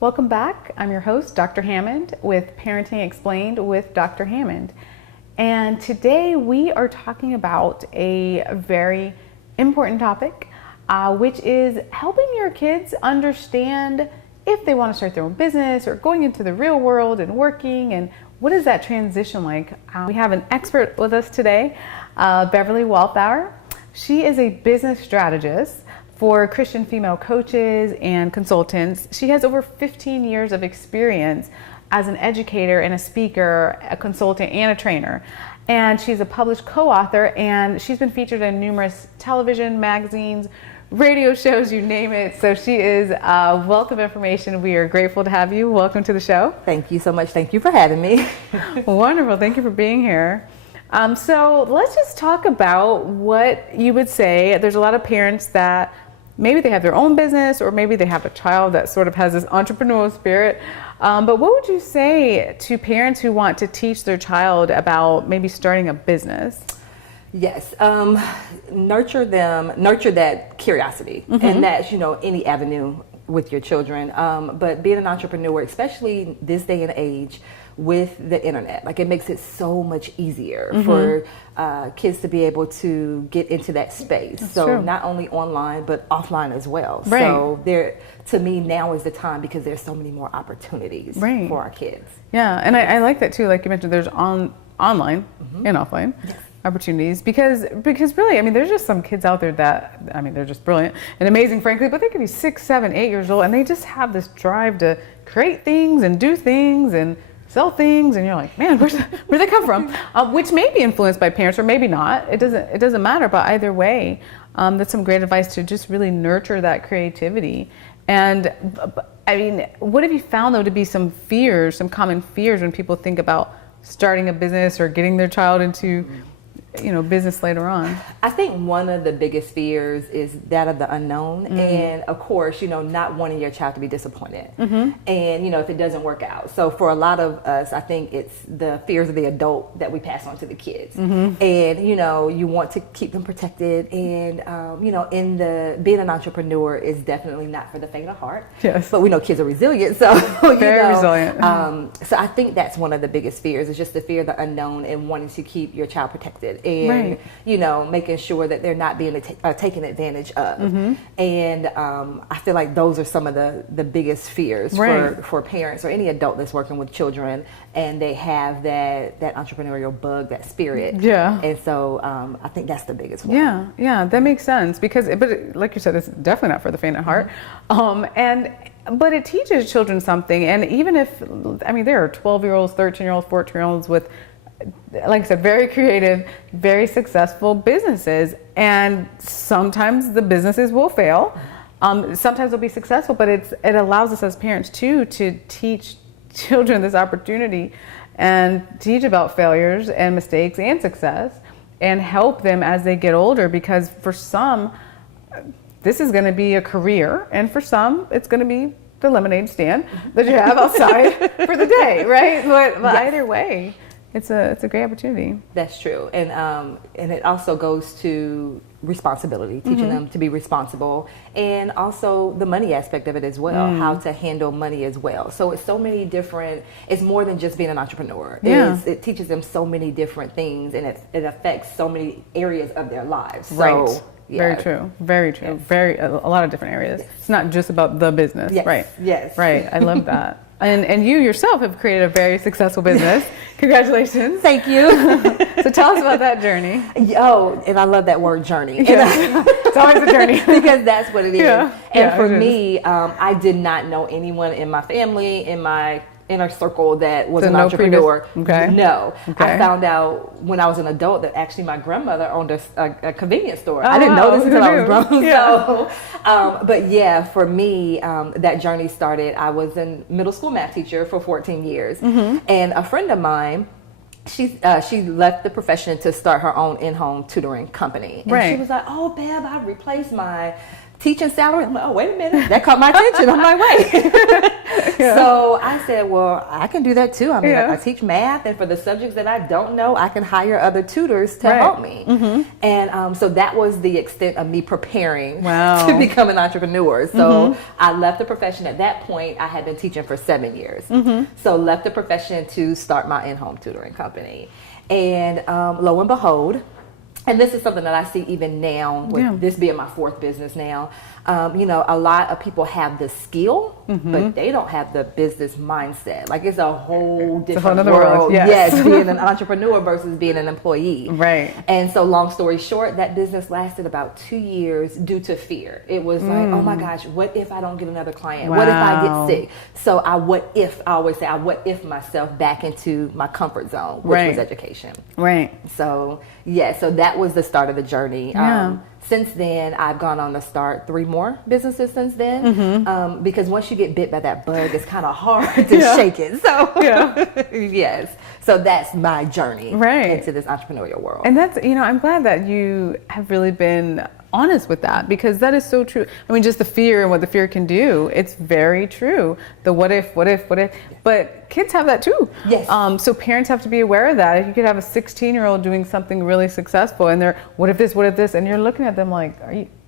Welcome back. I'm your host, Dr. Hammond, with Parenting Explained with Dr. Hammond. And today we are talking about a very important topic, which is helping your kids understand if they want to start their own business or going into the real world and working, and what is that transition like. We have an expert with us today, Beverly Walthour. She is a business strategist for Christian female coaches and consultants. She has over 15 years of experience as an educator and a speaker, a consultant, and a trainer. And she's a published co-author, and she's been featured in numerous television, magazines, radio shows, you name it. So she is a wealth of information. We are grateful to have you. Welcome to the show. Thank you so much. Thank you for having me. Wonderful. Thank you for being here. So let's just talk about what you would say. There's a lot of parents that maybe they have their own business, or maybe they have a child that sort of has this entrepreneurial spirit. But what would you say to parents who want to teach their child about maybe starting a business? Yes, nurture that curiosity, and that's, any avenue with your children. But being an entrepreneur, especially this day and age with the internet, like, it makes it so much easier for kids to be able to get into that space. That's so true. Not only online, but offline as well. Right. So to me, now is the time, because there's so many more opportunities for our kids. Yeah, and I like that too. Like you mentioned, there's online and offline. Yes. Opportunities, because really, there's just some kids out there that, they're just brilliant and amazing, frankly, but they could be 6, 7, 8 years old, and they just have this drive to create things and do things and sell things, and you're like, man, where'd they come from? Which may be influenced by parents, or maybe not. It doesn't matter, but either way, that's some great advice to just really nurture that creativity. And what have you found, though, to be some common fears when people think about starting a business or getting their child into business later on? I think one of the biggest fears is that of the unknown, and of course, not wanting your child to be disappointed, and if it doesn't work out. So for a lot of us, I think it's the fears of the adult that we pass on to the kids, and you want to keep them protected, and being an entrepreneur is definitely not for the faint of heart. Yes, but we know kids are resilient, so very resilient. So I think that's one of the biggest fears, is just the fear of the unknown and wanting to keep your child protected. And making sure that they're not being taken advantage of. And I feel like those are some of the biggest fears for parents or any adult that's working with children, and they have that entrepreneurial bug, that spirit. Yeah. And so I think that's the biggest one. Yeah, that makes sense, but like you said, it's definitely not for the faint of heart. But it teaches children something, and even if there are 12-year-olds, 13-year-olds, 14-year-olds with, like I said, very creative, very successful businesses, and sometimes the businesses will fail. Sometimes they'll be successful, but it allows us as parents too to teach children this opportunity and teach about failures and mistakes and success, and help them as they get older, because for some, this is going to be a career, and for some, it's going to be the lemonade stand that you have outside for the day, right? But either way, it's a great opportunity. That's true, and it also goes to responsibility, teaching them to be responsible, and also the money aspect of it as well, how to handle money as well. So it's so many different. It's more than just being an entrepreneur. Yeah. It teaches them so many different things, and it affects so many areas of their lives. Right. So, yeah. Very true. Yes. A lot of different areas. Yes. It's not just about the business. Yes. Right. Yes. Right. I love that. And you yourself have created a very successful business. Congratulations. Thank you. So tell us about that journey. Oh, and I love that word, journey. Yeah. It's always a journey. Because that's what it is. Yeah. And for me, I did not know anyone in my family, in my inner circle, that was an entrepreneur. No. Okay. I found out when I was an adult that actually my grandmother owned a convenience store. I didn't know this until I was grown. Yeah. So, but yeah, for me, that journey started. I was a middle school math teacher for 14 years. And a friend of mine, she left the profession to start her own in-home tutoring company. And she was like, oh, Bev, I replaced my teaching salary. I'm like, oh, wait a minute. That caught my attention. I'm like, wait. So I said, well, I can do that too. I mean, I teach math, and for the subjects that I don't know, I can hire other tutors to help me. And so that was the extent of me preparing to become an entrepreneur. So I left the profession. At that point, I had been teaching for 7 years. So left the profession to start my in-home tutoring company. And lo and behold, and this is something that I see even now, with this being my 4th business now. You know, a lot of people have the skill, but they don't have the business mindset. Like, it's a whole different world. Yes, being an entrepreneur versus being an employee. Right. And so, long story short, that business lasted about 2 years due to fear. It was like, oh my gosh, what if I don't get another client? What if I get sick? So I always say, I what if myself back into my comfort zone, which was education. Right. So, so that was the start of the journey. Since then, I've gone on to start 3 more businesses since then. Because once you get bit by that bug, it's kind of hard to shake it. So, yes. So that's my journey into this entrepreneurial world. And that's, you know, I'm glad that you have really been honest with that, because that is so true. I mean, just the fear and what the fear can do, it's very true. The what if, but kids have that too. Yes. So parents have to be aware of that. If you could have a 16-year-old doing something really successful and they're, what if this, and you're looking at them like,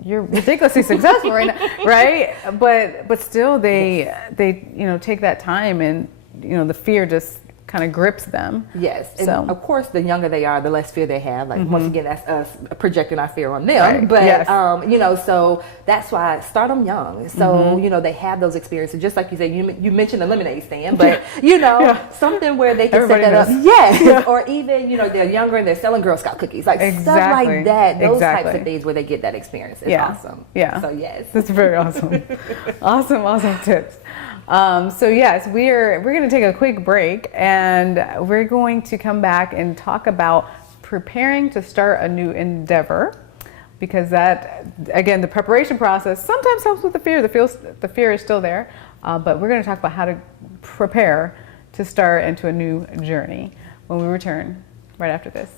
you're ridiculously successful right now, right? But still they, you know, take that time, and, you know, the fear just kind of grips them. Yes. And so, of course, the younger they are, the less fear they have. Like, once again, that's us projecting our fear on them. But, you know, so that's why I start them young. So, you know, they have those experiences. Just like you said, you mentioned the lemonade stand, but, you know, something where they can set that up. Yes. Or even, you know, they're younger and they're selling Girl Scout cookies. Like, stuff like that. Those types of things where they get that experience. It's awesome. Yeah. So, yes. That's very awesome. awesome tips. So yes, we're going to take a quick break, and we're going to come back and talk about preparing to start a new endeavor, because that, again, the preparation process sometimes helps with the fear. The fear is still there, but we're going to talk about how to prepare to start into a new journey when we return right after this.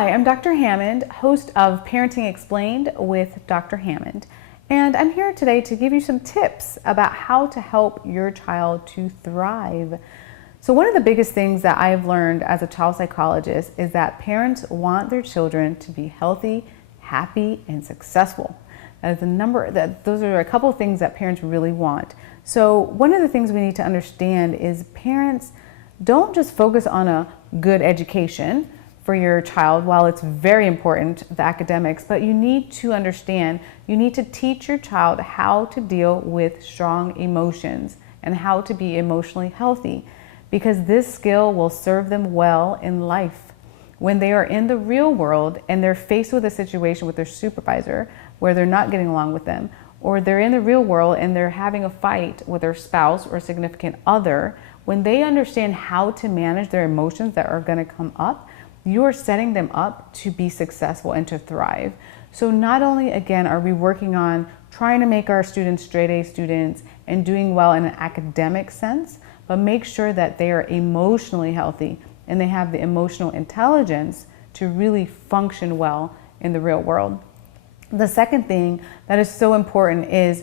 I'm Dr. Hammond, host of Parenting Explained with Dr. Hammond, and I'm here today to give you some tips about how to help your child to thrive. So one of the biggest things that I've learned as a child psychologist is that parents want their children to be healthy, happy, and successful. Those are a couple of things that parents really want. So one of the things we need to understand is parents don't just focus on a good education for your child. While it's very important, the academics, but you need to understand, you need to teach your child how to deal with strong emotions and how to be emotionally healthy, because this skill will serve them well in life. When they are in the real world and they're faced with a situation with their supervisor where they're not getting along with them, or they're in the real world and they're having a fight with their spouse or significant other, when they understand how to manage their emotions that are going to come up, you're setting them up to be successful and to thrive. So not only, again, are we working on trying to make our students straight A students and doing well in an academic sense, but make sure that they are emotionally healthy and they have the emotional intelligence to really function well in the real world. The second thing that is so important is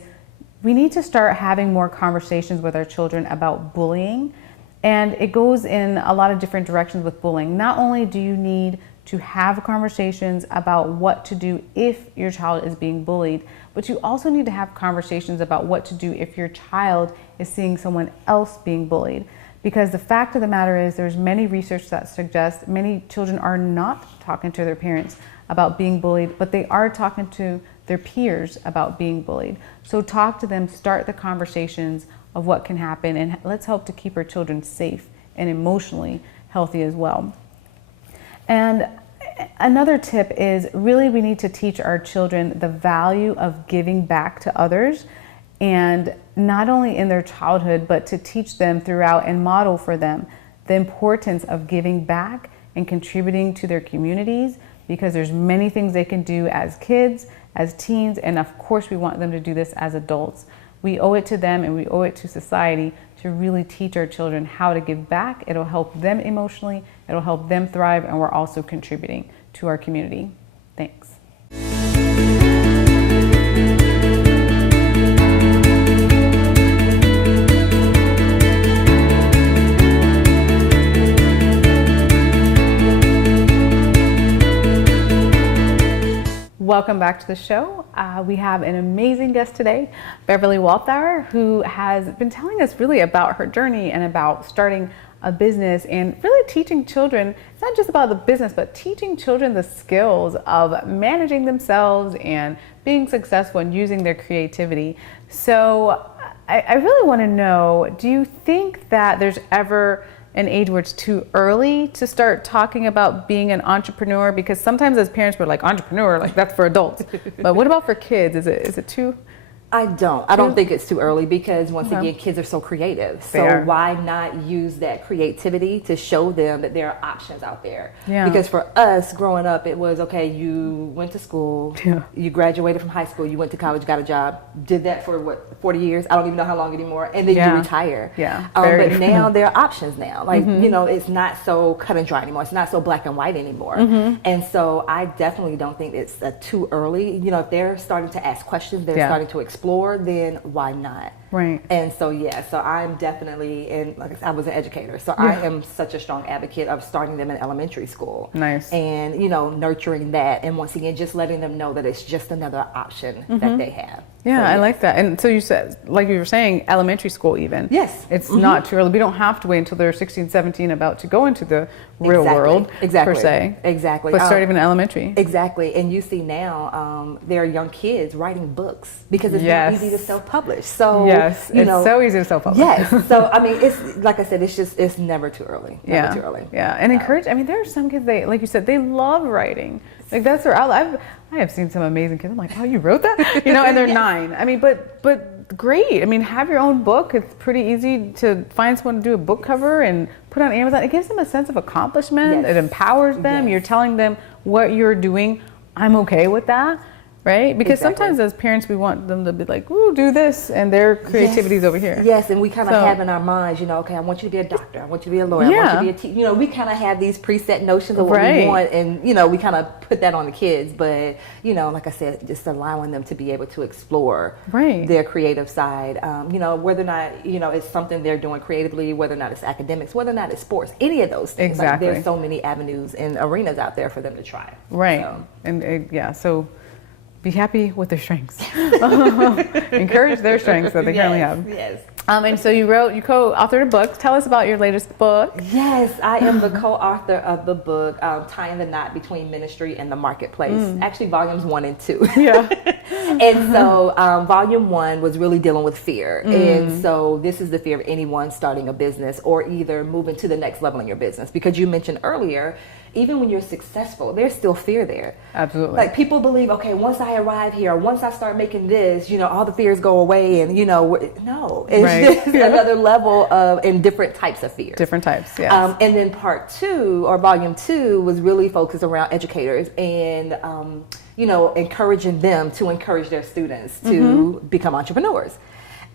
we need to start having more conversations with our children about bullying. And it goes in a lot of different directions with bullying. Not only do you need to have conversations about what to do if your child is being bullied, but you also need to have conversations about what to do if your child is seeing someone else being bullied. Because the fact of the matter is there's many research that suggests many children are not talking to their parents about being bullied, but they are talking to their peers about being bullied. So talk to them, start the conversations of what can happen, and let's help to keep our children safe and emotionally healthy as well. And another tip is really we need to teach our children the value of giving back to others, and not only in their childhood, but to teach them throughout and model for them the importance of giving back and contributing to their communities, because there's many things they can do as kids as teens, and of course we want them to do this as adults. We owe it to them and we owe it to society to really teach our children how to give back. It'll help them emotionally, it'll help them thrive, and we're also contributing to our community. Thanks. Welcome back to the show. We have an amazing guest today, Beverly Walthour, who has been telling us really about her journey and about starting a business and really teaching children. It's not just about the business, but teaching children the skills of managing themselves and being successful and using their creativity. So I really want to know, do you think that there's ever an age where it's too early to start talking about being an entrepreneur? Because sometimes as parents we're like, entrepreneur, like that's for adults. But what about for kids? Is it too? I don't think it's too early, because once again, kids are so creative. So why not use that creativity to show them that there are options out there? Yeah. Because for us growing up, it was, okay, you went to school, you graduated from high school, you went to college, got a job, did that for what, 40 years? I don't even know how long anymore. And then you retire. Yeah. But now there are options now. Like, you know, it's not so cut and dry anymore. It's not so black and white anymore. And so I definitely don't think it's too early. You know, if they're starting to ask questions, they're starting to explore, then why not? Right. And so so I'm definitely, and like I said, I was an educator, so I am such a strong advocate of starting them in elementary school. Nice. And, you know, nurturing that, and once again, just letting them know that it's just another option that they have. Yeah, so, I like that. And so you said, like you were saying, elementary school even. Yes. It's not too early. We don't have to wait until they're 16, 17 about to go into the real world, per se. Exactly. But start even elementary. Exactly. And you see now, there are young kids writing books because it's not easy to self-publish. So, you know, it's so easy to self-publish. Yes. So, I mean, it's like I said, it's never too early. Never too early. Yeah. And encourage, I mean, there are some kids, like you said, they love writing. Like that's their outlet. I have seen some amazing kids. I'm like, oh, you wrote that? You know, and they're 9. I mean, but great. I mean, have your own book. It's pretty easy to find someone to do a book cover and put on Amazon. It gives them a sense of accomplishment. It empowers them. You're telling them what you're doing. I'm okay with that. Right? Because sometimes as parents, we want them to be like, ooh, do this, and their creativity's over here. Yes, and we kind of have in our minds, you know, okay, I want you to be a doctor, I want you to be a lawyer, I want you to be a teacher. You know, we kind of have these preset notions of what we want, and, you know, we kind of put that on the kids. But, you know, like I said, just allowing them to be able to explore their creative side, you know, whether or not, you know, it's something they're doing creatively, whether or not it's academics, whether or not it's sports, any of those things. Exactly. Like, there's so many avenues and arenas out there for them to try. Right. So. And so be happy with their strengths. Encourage their strengths that they currently have. Yes. And so you co-authored a book. Tell us about your latest book. Yes, I am the co-author of the book, Tying the Knot Between Ministry and the Marketplace. Actually, volumes 1 and 2. Yeah. And so volume 1 was really dealing with fear. And so this is the fear of anyone starting a business or either moving to the next level in your business. Because you mentioned earlier, even when you're successful, there's still fear there. Absolutely. Like people believe, okay, once I arrive here, once I start making this, you know, all the fears go away, and, you know, no, it's just another level of, and different types of fears. Different types, yes. And then part 2, or volume 2, was really focused around educators and, you know, encouraging them to encourage their students to become entrepreneurs.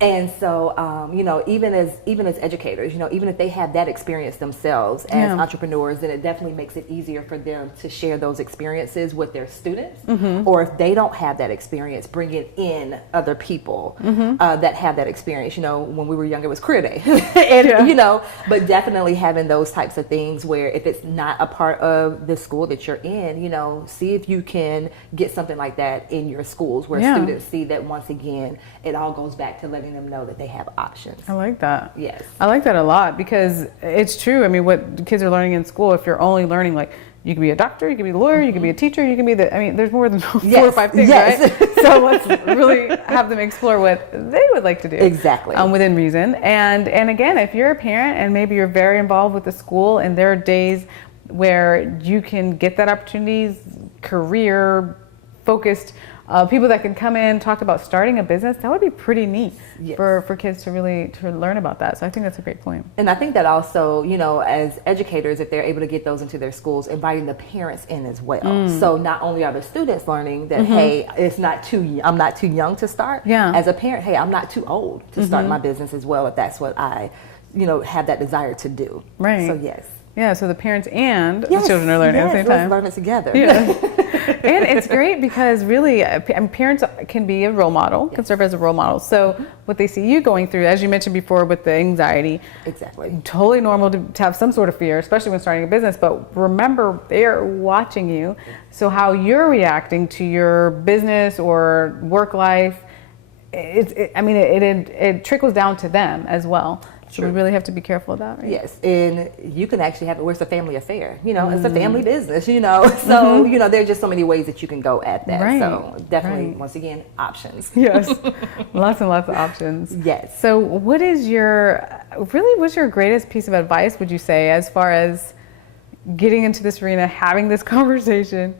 And so, you know, even as educators, you know, even if they have that experience themselves as entrepreneurs, then it definitely makes it easier for them to share those experiences with their students. Or if they don't have that experience, bringing in other people that have that experience. You know, when we were younger, it was career day. And, you know, but definitely having those types of things where if it's not a part of the school that you're in, you know, see if you can get something like that in your schools where students see that once again, it all goes back to letting them know that they have options. I like that. Yes. I like that a lot because it's true. I mean, what kids are learning in school, if you're only learning like you can be a doctor, you can be a lawyer, you can be a teacher, you can be there's more than 4 or 5 things, right? So let's really have them explore what they would like to do. Exactly. Within reason. And again, if you're a parent and maybe you're very involved with the school and there are days where you can get that opportunity, career, focused people that can come in, talk about starting a business. That would be pretty neat for kids to really learn about that. So I think that's a great point. And I think that also, you know, as educators, if they're able to get those into their schools, inviting the parents in as well. So not only are the students learning that, hey, I'm not too young to start. As a parent, hey, I'm not too old to start my business as well, if that's what I, you know, have that desire to do. Right. So yes. Yeah, so the parents and the children are learning at the same time. Let's learn it together. Yeah. And it's great because really parents can be a role model, can serve as a role model. So what they see you going through, as you mentioned before with the anxiety, totally normal to have some sort of fear, especially when starting a business. But remember, they're watching you. So how you're reacting to your business or work life, it trickles down to them as well. So we really have to be careful of that, right? Yes, and you can actually have it where it's a family affair. You know, it's a family business, you know. So, you know, there are just so many ways that you can go at that. Right. So definitely, once again, options. Yes, lots and lots of options. Yes. So what's your greatest piece of advice, would you say, as far as getting into this arena, having this conversation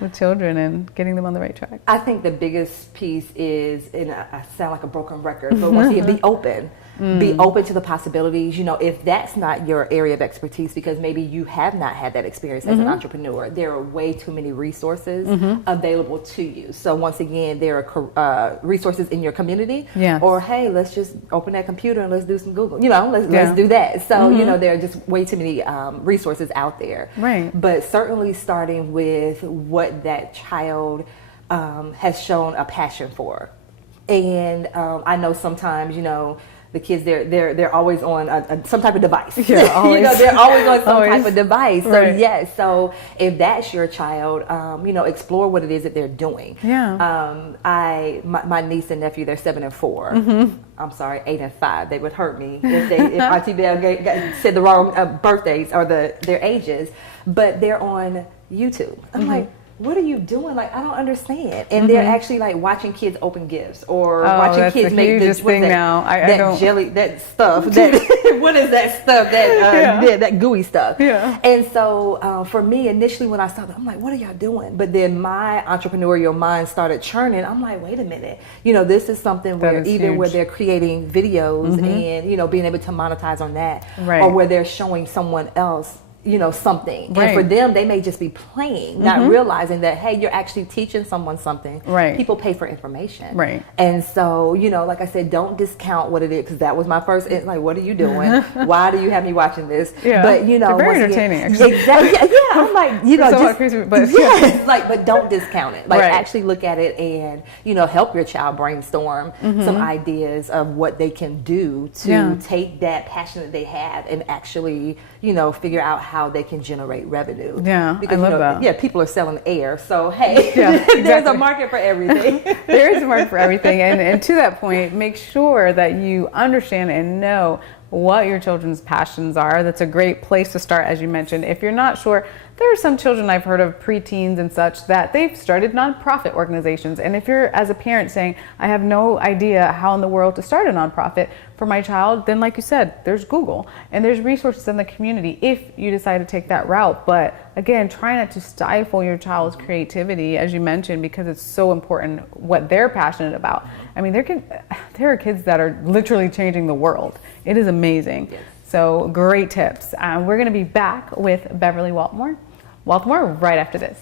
with children and getting them on the right track? I think the biggest piece is, and I sound like a broken record, but once again, be open. Be open to the possibilities. You know, if that's not your area of expertise, because maybe you have not had that experience as an entrepreneur, there are way too many resources available to you. So once again, there are resources in your community. Or hey, let's just open that computer and let's do some Google. You know, let's do that. So you know, there are just way too many resources out there. Right. But certainly starting with what that child has shown a passion for, and I know sometimes, you know, the kids, they're always on some type of device. Yeah, always. You know, they're always on some type of device. So right. yes, so if that's your child, you know, explore what it is that they're doing. Yeah. My niece and nephew, they're 7 and 4. I'm sorry, 8 and 5. They would hurt me if Auntie Belle said the wrong birthdays or their ages. But they're on YouTube. I'm like, what are you doing? Like, I don't understand. And they're actually like watching kids open gifts or watching kids make that jelly, that stuff. What is that stuff? That gooey stuff. Yeah. And so for me, initially when I saw that, I'm like, what are y'all doing? But then my entrepreneurial mind started churning. I'm like, wait a minute. You know, this is something where where they're creating videos and, you know, being able to monetize on that, or where they're showing someone else, you know, something. And for them, they may just be playing, not realizing that, hey, you're actually teaching someone something. Right. People pay for information. Right. And so, you know, like I said, don't discount what it is, because that was my first, like, what are you doing? Why do you have me watching this? Yeah. But, you know, they're very entertaining, actually. Exactly. Yeah, I'm like, you know, so just, but don't discount it. Like, actually look at it and, you know, help your child brainstorm some ideas of what they can do to take that passion that they have and actually, you know, figure out how they can generate revenue. Yeah, because, I love that. Yeah, people are selling air, so hey, there's a market for everything. There is a market for everything, and to that point, make sure that you understand and know what your children's passions are. That's a great place to start, as you mentioned. If you're not sure, there are some children I've heard of, preteens and such, that they've started nonprofit organizations. And if you're, as a parent, saying, I have no idea how in the world to start a nonprofit for my child, then like you said, there's Google and there's resources in the community if you decide to take that route. But again, try not to stifle your child's creativity, as you mentioned, because it's so important what they're passionate about. I mean, there are kids that are literally changing the world. It is amazing. Yes. So great tips. We're going to be back with Beverly Walthour right after this.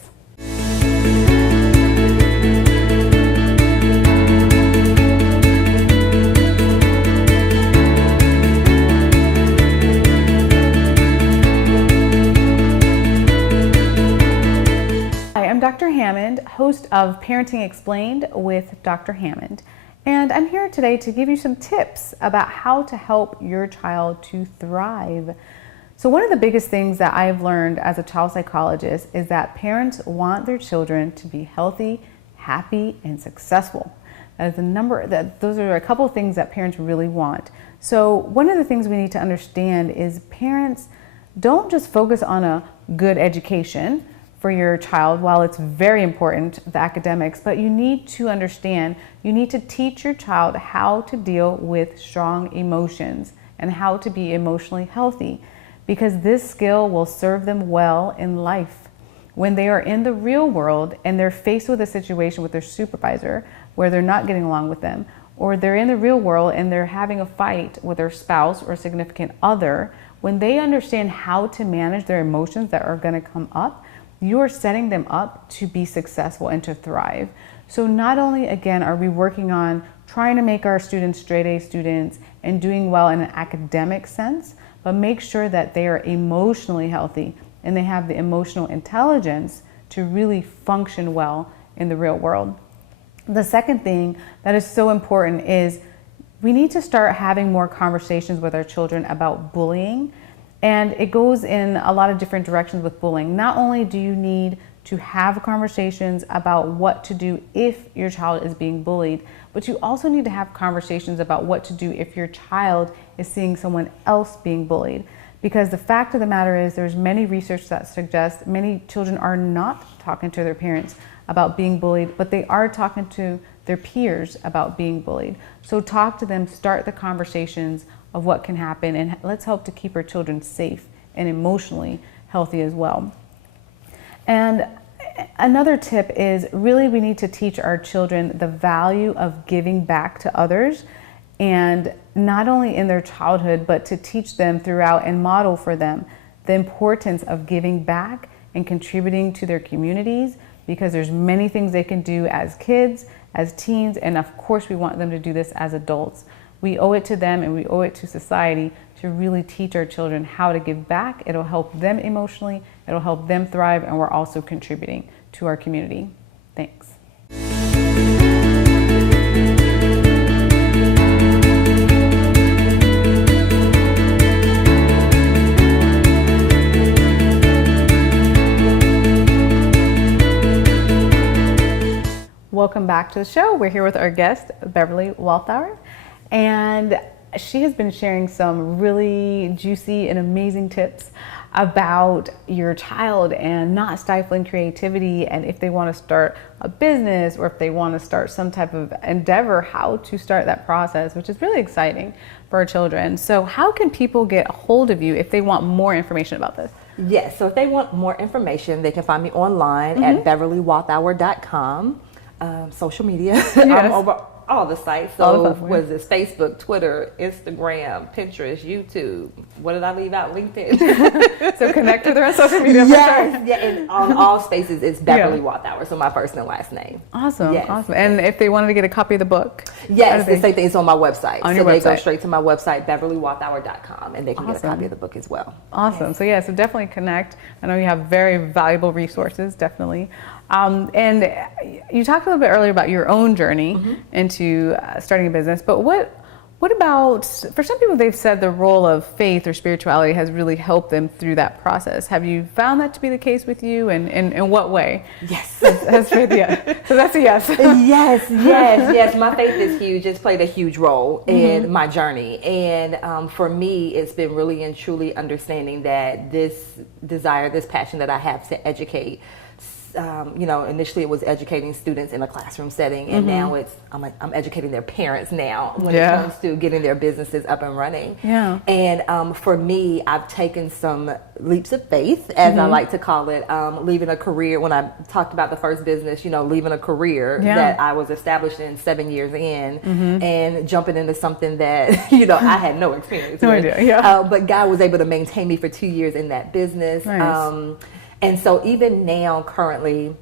Hi, I'm Dr. Hammond, host of Parenting Explained with Dr. Hammond. And I'm here today to give you some tips about how to help your child to thrive. So one of the biggest things that I've learned as a child psychologist is that parents want their children to be healthy, happy, and successful. Those are a couple of things that parents really want. So one of the things we need to understand is parents don't just focus on a good education for your child. While it's very important, the academics, but you need to understand, you need to teach your child how to deal with strong emotions and how to be emotionally healthy, because this skill will serve them well in life. when they are in the real world and they're faced with a situation with their supervisor where they're not getting along with them, or they're in the real world and they're having a fight with their spouse or significant other, when they understand how to manage their emotions that are going to come up, you're setting them up to be successful and to thrive. So not only, again, are we working on trying to make our students straight A students and doing well in an academic sense, but make sure that they are emotionally healthy and they have the emotional intelligence to really function well in the real world. The second thing that is so important is we need to start having more conversations with our children about bullying. And it goes in a lot of different directions with bullying. Not only do you need to have conversations about what to do if your child is being bullied, but you also need to have conversations about what to do if your child is seeing someone else being bullied. Because the fact of the matter is there's many research that suggests many children are not talking to their parents about being bullied, but they are talking to their peers about being bullied. So talk to them, start the conversations of what can happen, and let's help to keep our children safe and emotionally healthy as well. And another tip is really we need to teach our children the value of giving back to others, and not only in their childhood, but to teach them throughout and model for them the importance of giving back and contributing to their communities, because there's many things they can do as kids, as teens, and of course we want them to do this as adults. We owe it to them and we owe it to society to really teach our children how to give back. It'll help them emotionally, it'll help them thrive, and we're also contributing to our community. Thanks. Welcome back to the show. We're here with our guest, Beverly Walthour, and she has been sharing some really juicy and amazing tips about your child and not stifling creativity, and if they want to start a business or if they want to start some type of endeavor, how to start that process, which is really exciting for our children. So how can people get a hold of you if they want more information about this? Yes, so if they want more information, they can find me online at beverlywalthour.com. Social media. Yes. I'm over all the sites. So what is this Facebook, Twitter, Instagram, Pinterest, YouTube? What did I leave out? LinkedIn. So connect with her on social media. Yes, for sure. yeah, and on all spaces it's Beverly Walthour, so my first and last name. Awesome, yes. Awesome. And if they wanted to get a copy of the book? Yes, the same thing is on my website. On so your they website. go straight to my website, beverlywalthour.com, and they can get a copy of the book as well. Awesome. Yes. So yeah, so definitely connect. I know you have very valuable resources, definitely. And you talked a little bit earlier about your own journey into starting a business, but what about, for some people they've said the role of faith or spirituality has really helped them through that process. Have you found that to be the case with you, and in what way? Yes. Has faith, yeah. So that's a yes. Yes. My faith is huge. It's played a huge role in my journey. And for me, it's been really and truly understanding that this desire, this passion that I have to educate, initially it was educating students in a classroom setting, and now I'm educating their parents now when it comes to getting their businesses up and running. Yeah. And for me, I've taken some leaps of faith, as I like to call it, leaving a career. When I talked about the first business, leaving a career that I was established in 7 years in, and jumping into something that I had no experience with. Idea. Yeah. But God was able to maintain me for 2 years in that business. Nice. And so even now, currently,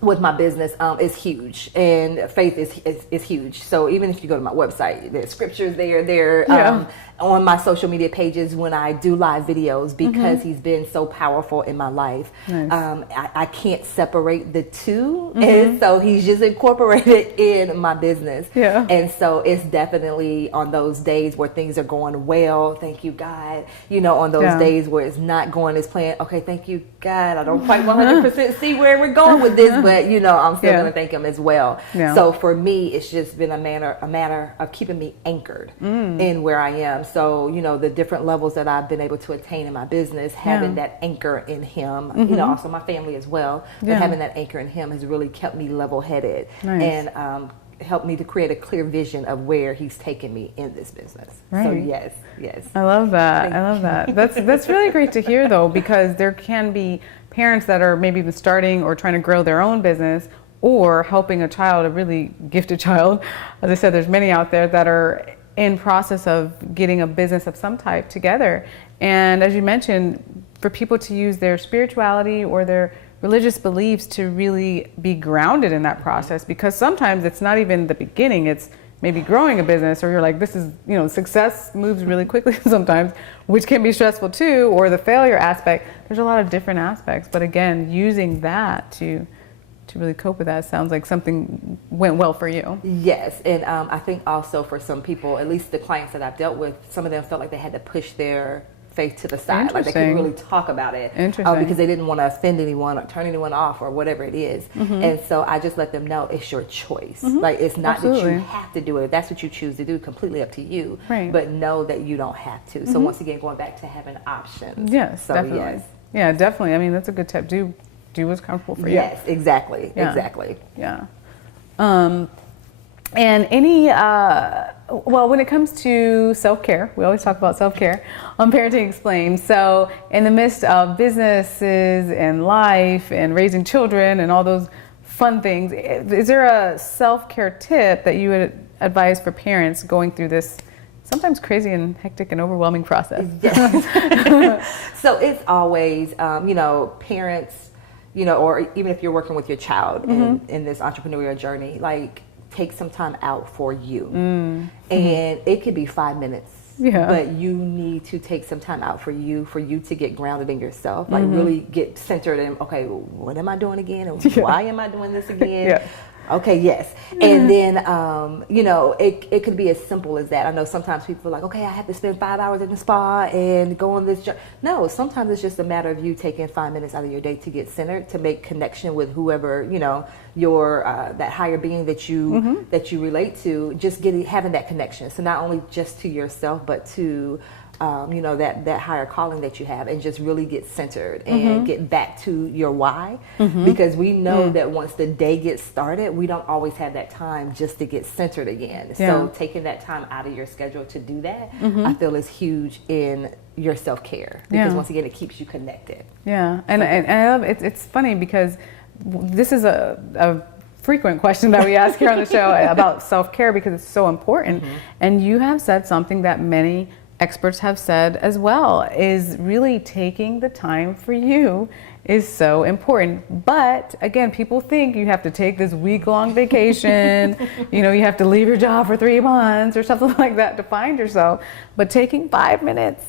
with my business, is huge, and faith is huge. So even if you go to my website, there's scriptures there. On my social media pages when I do live videos, because he's been so powerful in my life. Nice. I can't separate the two, and so he's just incorporated in my business. Yeah. And so it's definitely on those days where things are going well, thank you God. On those days where it's not going as planned, okay, thank you God. I don't quite 100% see where we're going with this, but I'm still going to thank him as well. Yeah. So for me, it's just been a matter of keeping me anchored in where I am. So, the different levels that I've been able to attain in my business, having that anchor in him, also my family as well, but having that anchor in him has really kept me level-headed. Nice. And helped me to create a clear vision of where he's taking me in this business. Right. So yes. I love that. I love that. That's really great to hear, though, because there can be parents that are maybe even starting or trying to grow their own business, or helping a child, a really gifted child. As I said, there's many out there that are in process of getting a business of some type together. And as you mentioned, for people to use their spirituality or their religious beliefs to really be grounded in that process, because sometimes it's not even the beginning, it's maybe growing a business, or you're like, this is, success moves really quickly sometimes, which can be stressful too, or the failure aspect. There's a lot of different aspects, but again, using that to really cope with that sounds like something went well for you. Yes, and I think also for some people, at least the clients that I've dealt with, some of them felt like they had to push their faith to the side, like they couldn't really talk about it because they didn't want to offend anyone or turn anyone off or whatever it is. And so I just let them know it's your choice. Like, it's not that you have to do it. If that's what you choose to do, completely up to you. Right. But know that you don't have to. So once again, going back to having options. Yes, so definitely. Yes. Yeah, definitely. I mean, that's a good tip. Do what's comfortable for you. Yes, exactly. Exactly. Yeah. And any, well, when it comes to self-care, we always talk about self-care on Parenting Explained. So in the midst of businesses and life and raising children and all those fun things, is there a self-care tip that you would advise for parents going through this sometimes crazy and hectic and overwhelming process? Yes. So it's always, parents, or even if you're working with your child in this entrepreneurial journey, like, take some time out for you. And it could be 5 minutes, but you need to take some time out for you to get grounded in yourself, like really get centered in, okay, what am I doing again? And why am I doing this again? Okay, yes. And then, it could be as simple as that. I know sometimes people are like, okay, I have to spend 5 hours in the spa and go on this journey. No, sometimes it's just a matter of you taking 5 minutes out of your day to get centered, to make connection with whoever, your that higher being that you relate to, just having that connection. So not only just to yourself, but to that higher calling that you have, and just really get centered and get back to your why, because we know that once the day gets started, we don't always have that time just to get centered again. So taking that time out of your schedule to do that, I feel is huge in your self-care, because once again, it keeps you connected. And I love it. It's funny because this is a frequent question that we ask here on the show about self-care, because it's so important. And you have said something that many experts have said as well, is really taking the time for you is so important. But again, people think you have to take this week-long vacation, you have to leave your job for 3 months or something like that to find yourself. But taking 5 minutes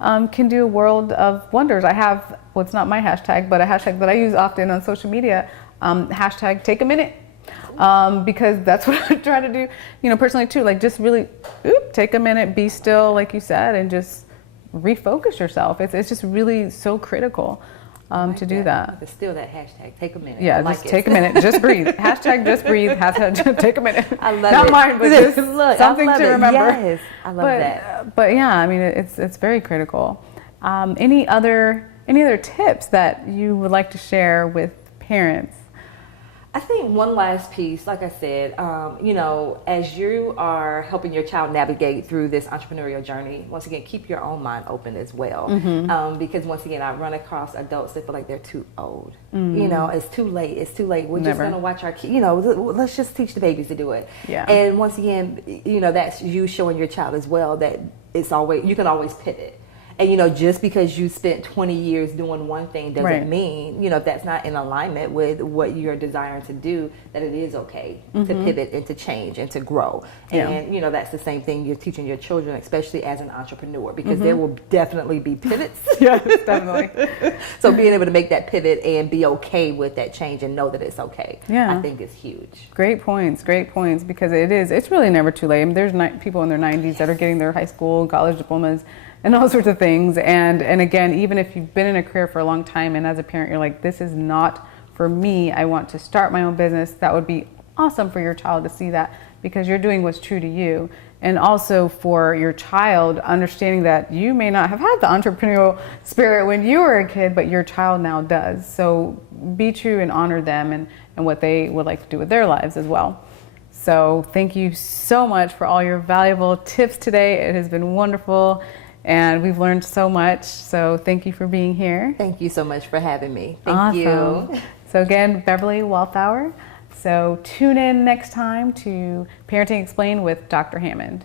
can do a world of wonders. I have, well, it's not my hashtag, but a hashtag that I use often on social media, hashtag take a minute. Because that's what I try to do, personally too, like just really take a minute, be still, like you said, and just refocus yourself. It's just really so critical to do that. Still that hashtag, take a minute. Yeah, just take a minute, just breathe. Hashtag just breathe, hashtag take a minute. I love Not it. mine, but just something to remember. Yes, I love that. But yeah, I mean, it's very critical. Any other tips that you would like to share with parents? I think one last piece, like I said, as you are helping your child navigate through this entrepreneurial journey, once again, keep your own mind open as well. Because once again, I run across adults that feel like they're too old. It's too late. It's too late. We're just going to watch our kids. Let's just teach the babies to do it. And once again, that's you showing your child as well that you can always pivot. And, just because you spent 20 years doing one thing doesn't mean, if that's not in alignment with what you're desiring to do, that it is okay to pivot and to change and to grow. And, that's the same thing you're teaching your children, especially as an entrepreneur, because there will definitely be pivots. Yes, definitely. So being able to make that pivot and be okay with that change and know that it's okay, I think is huge. Great points, because it's really never too late. I mean, there's people in their 90s that are getting their high school and college diplomas and all sorts of things. And again, even if you've been in a career for a long time and as a parent, you're like, this is not for me, I want to start my own business, that would be awesome for your child to see that, because you're doing what's true to you. And also for your child, understanding that you may not have had the entrepreneurial spirit when you were a kid, but your child now does. So be true and honor them and what they would like to do with their lives as well. So thank you so much for all your valuable tips today. It has been wonderful and we've learned so much. So thank you for being here. Thank you so much for having me. Thank you. So again, Beverly Walthour. So tune in next time to Parenting Explained with Dr. Hammond.